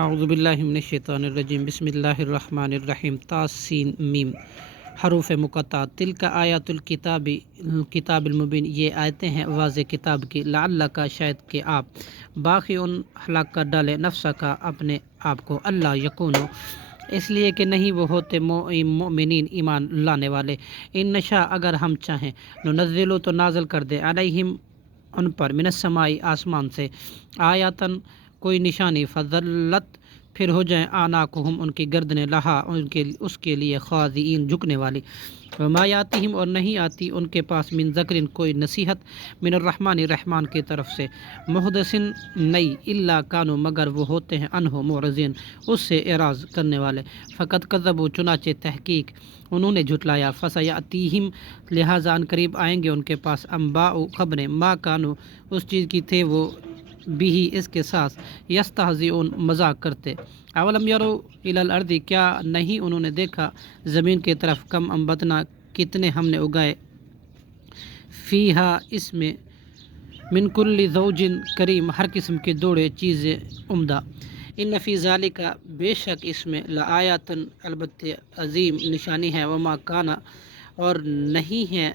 اعوذ باللہ من الشیطان الرجیم بسم اللہ الرحمن الرحیم تاسین میم حروف مقطعات تلک آیات کتاب المبین، یہ آیتیں ہیں واضح کتاب کی، لعلک شاید کہ آپ باقی ہلاک کر ڈالے نفسہ کا اپنے آپ کو، اللہ یکونو اس لیے کہ نہیں وہ ہوتے مومنین ایمان لانے والے، ان نشاء اگر ہم چاہیں ننزلو تو نازل کر دے علیہم ان پر من السماء آسمان سے آیاتن کوئی نشانی فضلت پھر ہو جائیں آناکہم ان کی گردنیں لہا اس کے لیے خاضعین جھکنے والی، وما یاتہم اور نہیں آتی ان کے پاس من ذکر کوئی نصیحت من الرحمن رحمان کی طرف سے محدثن نئی الا کانوا مگر وہ ہوتے ہیں انہو معرضین اس سے اعراض کرنے والے، فقط کذبوا چنانچہ تحقیق انہوں نے جھٹلایا، فسیاتیہم لہذا ان قریب آئیں گے ان کے پاس انباء خبریں ما کانوا اس چیز کی تھے وہ بھی اس کے ساتھ یستہزئون مذاق کرتے، اولم یرو الی الارض کیا نہیں انہوں نے دیکھا زمین کی طرف کم انبتنا کتنے ہم نے اگائے فیہا اس میں من کل زوج کریم ہر قسم کی دوڑے چیزیں عمدہ، ان فی ذالک بے شک اس میں لآیات البتہ عظیم نشانی ہے، وما کانا اور نہیں ہے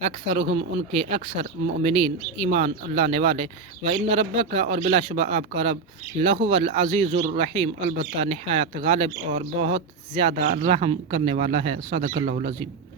اکثرہم ان کے اکثر مؤمنین ایمان لانے والے، وان ربک اور بلا شبہ آپ کا رب لہو العزیز الرحیم البتہ نہایت غالب اور بہت زیادہ رحم کرنے والا ہے، صدق اللہ العظیم۔